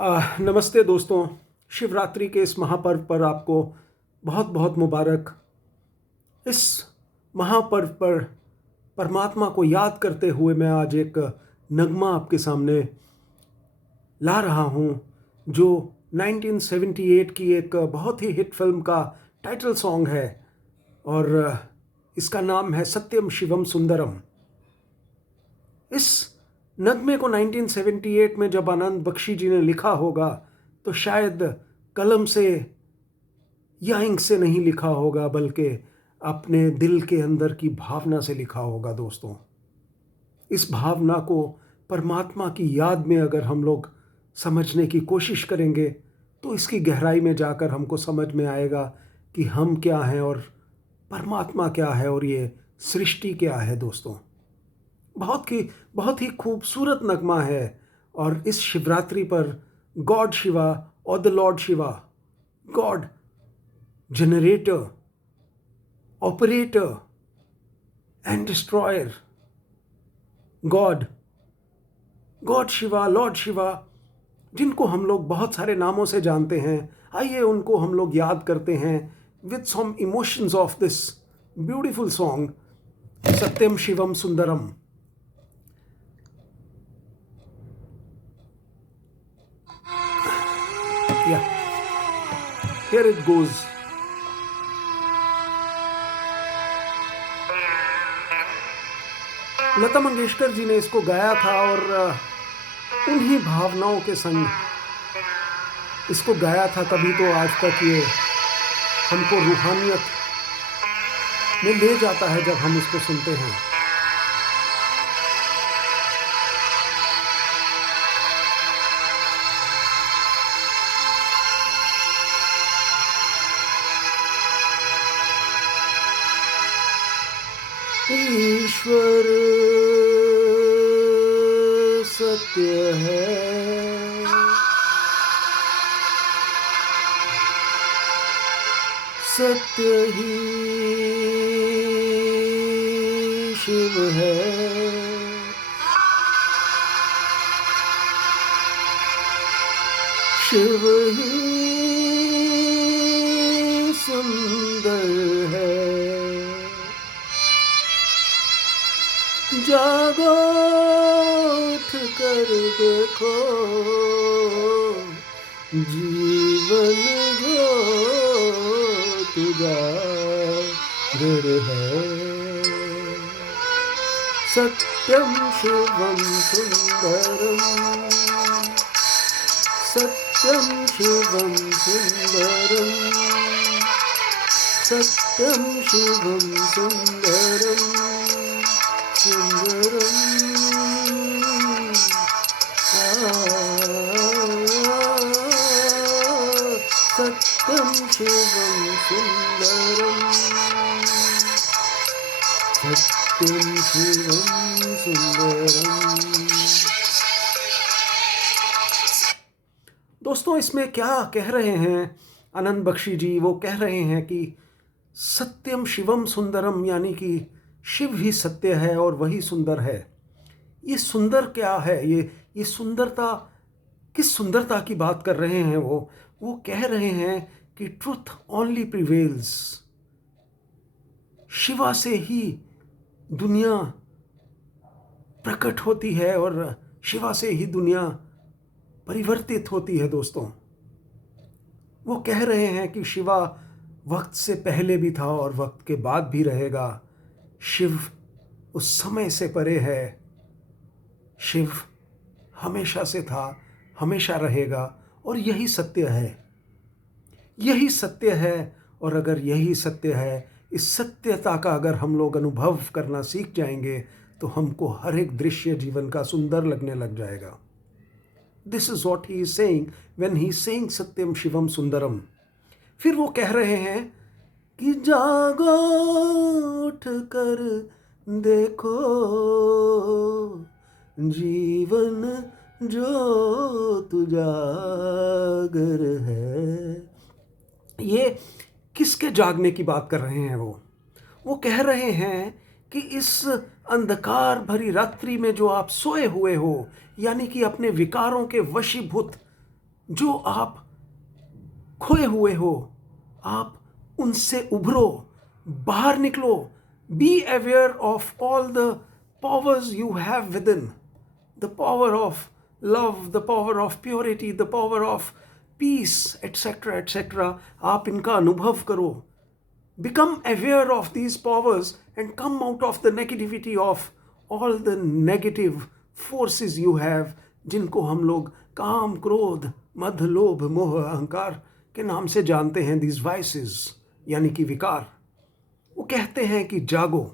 नमस्ते दोस्तों। शिवरात्रि के इस महापर्व पर आपको बहुत बहुत मुबारक। इस महापर्व पर परमात्मा को याद करते हुए मैं आज एक नगमा आपके सामने ला रहा हूँ जो 1978 की एक बहुत ही हिट फिल्म का टाइटल सॉन्ग है और इसका नाम है सत्यम शिवम सुंदरम। इस नगमे को 1978 में जब आनंद बख्शी जी ने लिखा होगा तो शायद कलम से या इंक से नहीं लिखा होगा बल्कि अपने दिल के अंदर की भावना से लिखा होगा। दोस्तों, इस भावना को परमात्मा की याद में अगर हम लोग समझने की कोशिश करेंगे तो इसकी गहराई में जाकर हमको समझ में आएगा कि हम क्या हैं और परमात्मा क्या है और ये सृष्टि क्या है। दोस्तों, बहुत ही खूबसूरत नगमा है और इस शिवरात्रि पर गॉड शिवा और the Lord Shiva, God generator, operator and destroyer, God Shiva, Lord Shiva, जिनको हम लोग बहुत सारे नामों से जानते हैं, आइए उनको हम लोग याद करते हैं with some emotions of this beautiful song Satyam Shivam Sundaram. Yeah, here it goes. Lata Mangeshkar ji ने इसको गाया था और उन्हीं भावनाओं के संग इसको गाया था, तभी तो आज तक ये हमको रूहानियत में ले जाता है जब हम इसको सुनते हैं। ईश्वर सत्य है, सत्य ही शिव है, शिव ही सुंदर है। जागो उठ कर देखो, जीवन ज्योत उजागर है। सत्यम शिवम सुंदरम, सत्यम शिवम सुंदरम, सत्यम शिवम सुंदरम, सुंदरम सत्यम शिवम सुंदरम, सत्यम शिवम सुंदरम। दोस्तों, इसमें क्या कह रहे हैं आनंद बख्शी जी? वो कह रहे हैं कि सत्यम शिवम सुंदरम यानी कि शिव ही सत्य है और वही सुंदर है। ये सुंदर क्या है? ये सुंदरता, किस सुंदरता की बात कर रहे हैं? वो कह रहे हैं कि ट्रुथ ओनली प्रिवेल्स। शिवा से ही दुनिया प्रकट होती है और शिवा से ही दुनिया परिवर्तित होती है। दोस्तों, वो कह रहे हैं कि शिवा वक्त से पहले भी था और वक्त के बाद भी रहेगा। शिव उस समय से परे है, शिव हमेशा से था, हमेशा रहेगा और यही सत्य है, यही सत्य है। और अगर यही सत्य है, इस सत्यता का अगर हम लोग अनुभव करना सीख जाएंगे तो हमको हर एक दृश्य जीवन का सुंदर लगने लग जाएगा। This is what he is saying when he is saying सत्यम शिवम सुंदरम। फिर वो कह रहे हैं कि जागो उठ कर देखो, जीवन ज्योत उजागर है। ये किसके जागने की बात कर रहे हैं? वो कह रहे हैं कि इस अंधकार भरी रात्रि में जो आप सोए हुए हो, यानी कि अपने विकारों के वशीभूत जो आप खोए हुए हो, आप उनसे उभरो, बाहर निकलो। Be aware of all the powers you have with in, the power of love, the power of purity, the power of peace, etcetera etcetera. आप इनका अनुभव करो। Become aware of these powers and come out of the negativity of all the negative forces you have, जिनको हम लोग काम, क्रोध, मद, लोभ, मोह, अहंकार के नाम से जानते हैं। these vices यानी कि विकार। वो कहते हैं कि जागो।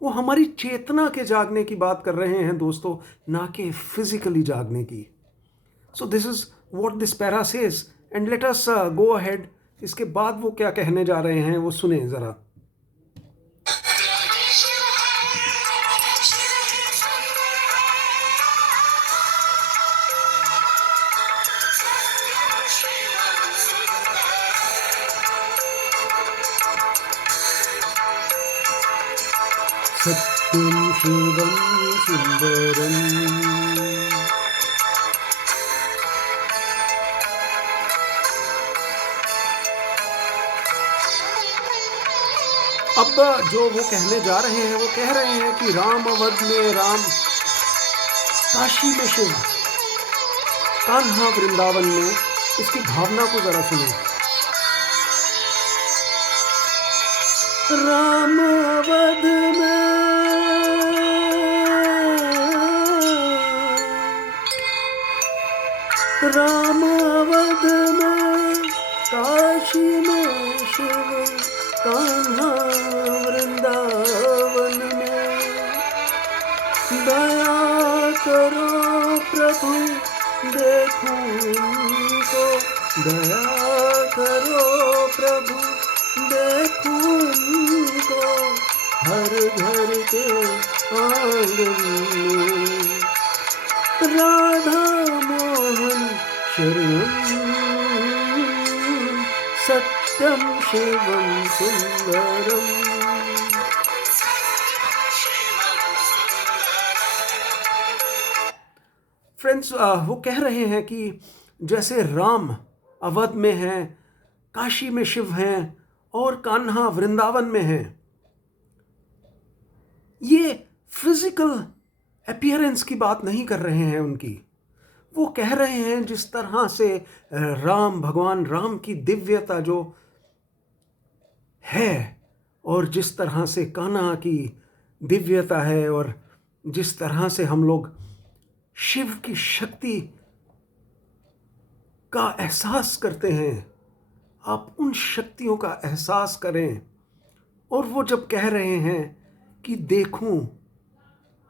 वो हमारी चेतना के जागने की बात कर रहे हैं दोस्तों, ना कि फिजिकली जागने की। So this is what this para says and let us go ahead। इसके बाद वो क्या कहने जा रहे हैं वो सुने जरा। सत्यम शिवम सुंदरम। अब जो वो कहने जा रहे हैं, वो कह रहे हैं कि राम अवध में राम, काशी में शिव, कान्हा वृंदावन में। इसकी भावना को जरा सुने। राम अवध में, राम अवध में, काशी में शिव, कान्हा वृंदावन में। दया करो प्रभु देखो उनको, दया करो प्रभु देखो उनको, हर घर के आंगन में। राधा मोहन शरणम, सत्यम शिवम सुंदरम। फ्रेंड्स, वो कह रहे हैं कि जैसे राम अवध में हैं, काशी में शिव हैं और कान्हा वृंदावन में हैं। ये फिजिकल अपीयरेंस की बात नहीं कर रहे हैं उनकी। वो कह रहे हैं जिस तरह से राम, भगवान राम की दिव्यता जो है और जिस तरह से कान्हा की दिव्यता है और जिस तरह से हम लोग शिव की शक्ति का एहसास करते हैं, आप उन शक्तियों का एहसास करें। और वो जब कह रहे हैं कि देखूं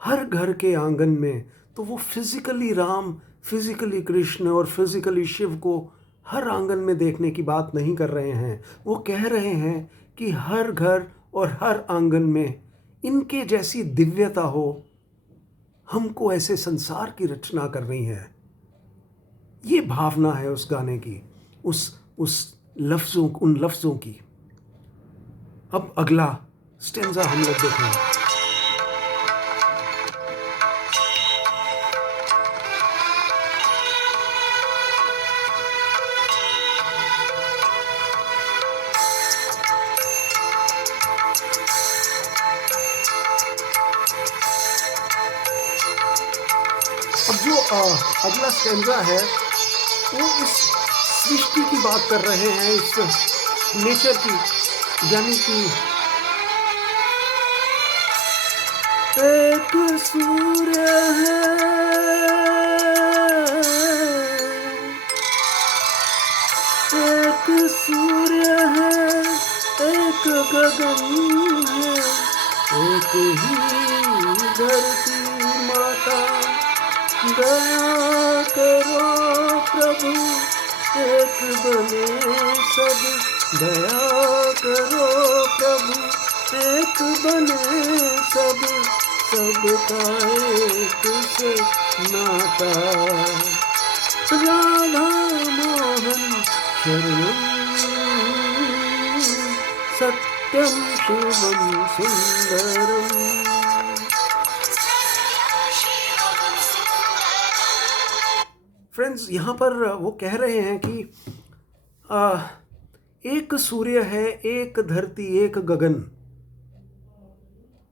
हर घर के आंगन में, तो वो फिजिकली राम, फिजिकली कृष्ण और फिजिकली शिव को हर आंगन में देखने की बात नहीं कर रहे हैं। वो कह रहे हैं कि हर घर और हर आंगन में इनके जैसी दिव्यता हो। हमको ऐसे संसार की रचना करनी है। ये भावना है उस गाने की, उस लफ्ज़ों, उन लफ्ज़ों की। अब अगला स्टेंजा हम लोग देखेंगे। अब जो अगला स्टेंजा है वो इस सृष्टि की बात कर रहे हैं, इस नेचर की, यानी कि एक सूर्य है, एक सूर्य है, एक गगन है, एक ही धरती माता। दया करो प्रभु एक बने सब, दया करो प्रभु एक बने सब, सबका एक से नाता। राधा मोहन शरणम, सत्यम शिवम सुंदरम। फ्रेंड्स, फ्रेंड्स, यहाँ पर वो कह रहे हैं कि आ, एक सूर्य है, एक धरती, एक गगन,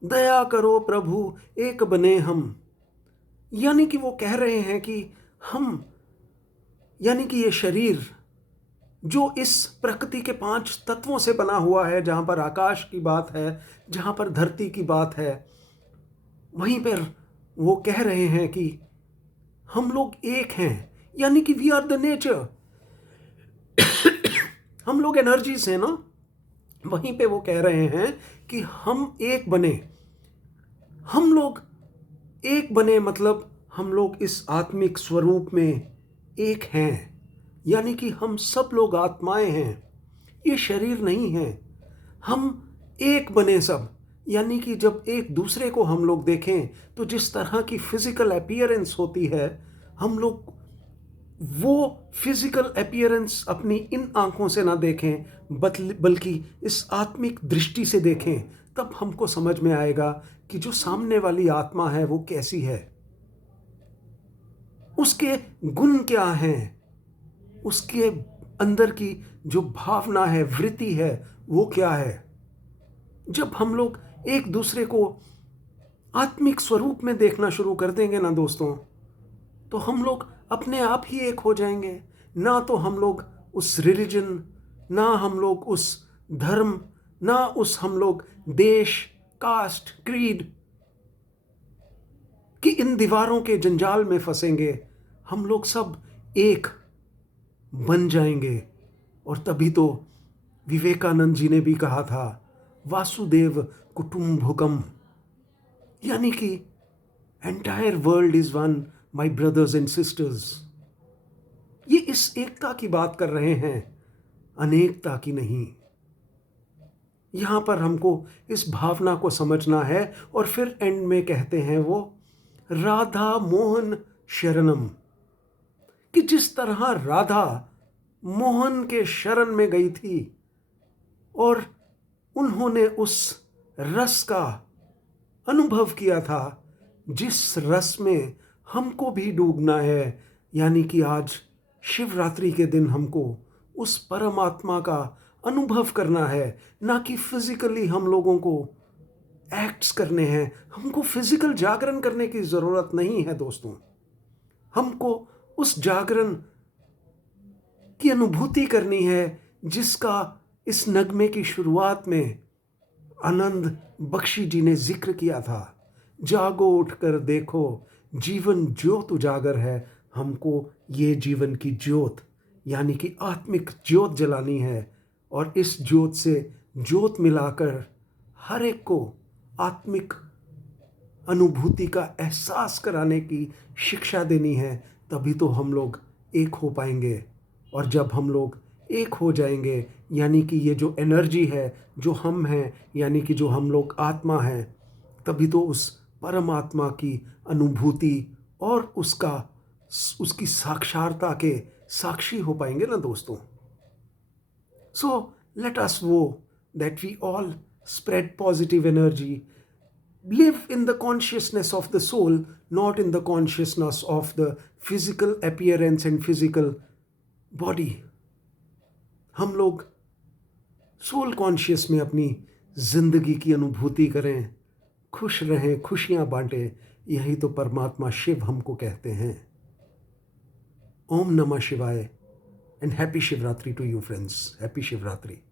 दया करो प्रभु एक बने हम। यानी कि वो कह रहे हैं कि हम, यानी कि ये शरीर जो इस प्रकृति के 5 तत्वों से बना हुआ है, जहाँ पर आकाश की बात है, जहाँ पर धरती की बात है, वहीं पर वो कह रहे हैं कि हम लोग एक हैं, यानी कि वी आर द नेचर। हम लोग एनर्जीज हैं ना। वहीं पे वो कह रहे हैं कि हम एक बने। हम लोग एक बने मतलब हम लोग इस आत्मिक स्वरूप में एक हैं, यानी कि हम सब लोग आत्माएं हैं, ये शरीर नहीं है। हम एक बने सब, यानी कि जब एक दूसरे को हम लोग देखें तो जिस तरह की फिजिकल अपीयरेंस होती है, हम लोग वो फिजिकल अपीयरेंस अपनी इन आंखों से ना देखें, बल्कि इस आत्मिक दृष्टि से देखें। तब हमको समझ में आएगा कि जो सामने वाली आत्मा है वो कैसी है, उसके गुण क्या हैं, उसके अंदर की जो भावना है, वृत्ति है, वो क्या है। जब हम लोग एक दूसरे को आत्मिक स्वरूप में देखना शुरू कर देंगे ना दोस्तों, तो हम लोग अपने आप ही एक हो जाएंगे। ना तो हम लोग उस रिलीजन, ना हम लोग उस धर्म, ना उस हम लोग देश, कास्ट, क्रीड कि इन दीवारों के जंजाल में फंसेंगे। हम लोग सब एक बन जाएंगे। और तभी तो विवेकानंद जी ने भी कहा था, वासुदेव कुटुंबकम, यानी कि entire world is one, my brothers and sisters. ये इस एकता की बात कर रहे हैं, अनेकता की नहीं। यहां पर हमको इस भावना को समझना है। और फिर एंड में कहते हैं वो, राधा मोहन शरणम, कि जिस तरह राधा मोहन के शरण में गई थी और उन्होंने उस रस का अनुभव किया था, जिस रस में हमको भी डूबना है। यानी कि आज शिवरात्रि के दिन हमको उस परमात्मा का अनुभव करना है, ना कि फिजिकली हम लोगों को एक्ट्स करने हैं। हमको फिजिकल जागरण करने की ज़रूरत नहीं है दोस्तों। हमको उस जागरण की अनुभूति करनी है जिसका इस नगमे की शुरुआत में आनंद बख्शी जी ने जिक्र किया था। जागो उठकर देखो, जीवन ज्योत उजागर है। हमको ये जीवन की ज्योत, यानी कि आत्मिक ज्योत जलानी है, और इस ज्योत से ज्योत मिलाकर हर एक को आत्मिक अनुभूति का एहसास कराने की शिक्षा देनी है। तभी तो हम लोग एक हो पाएंगे। और जब हम लोग एक हो जाएंगे, यानी कि ये जो एनर्जी है, जो हम हैं, यानी कि जो हम लोग आत्मा हैं, तभी तो उस परमात्मा की अनुभूति और उसकी साक्षात्ता के साक्षी हो पाएंगे ना दोस्तों। सो let us vow that we all spread positive energy, live in the consciousness of the soul, not in the consciousness of the physical appearance and physical body. हम लोग सोल कॉन्शियस में अपनी जिंदगी की अनुभूति करें, खुश रहें, खुशियां बांटें। यही तो परमात्मा शिव हमको कहते हैं। ओम नमः शिवाय and happy Shivratri to you friends. Happy Shivratri.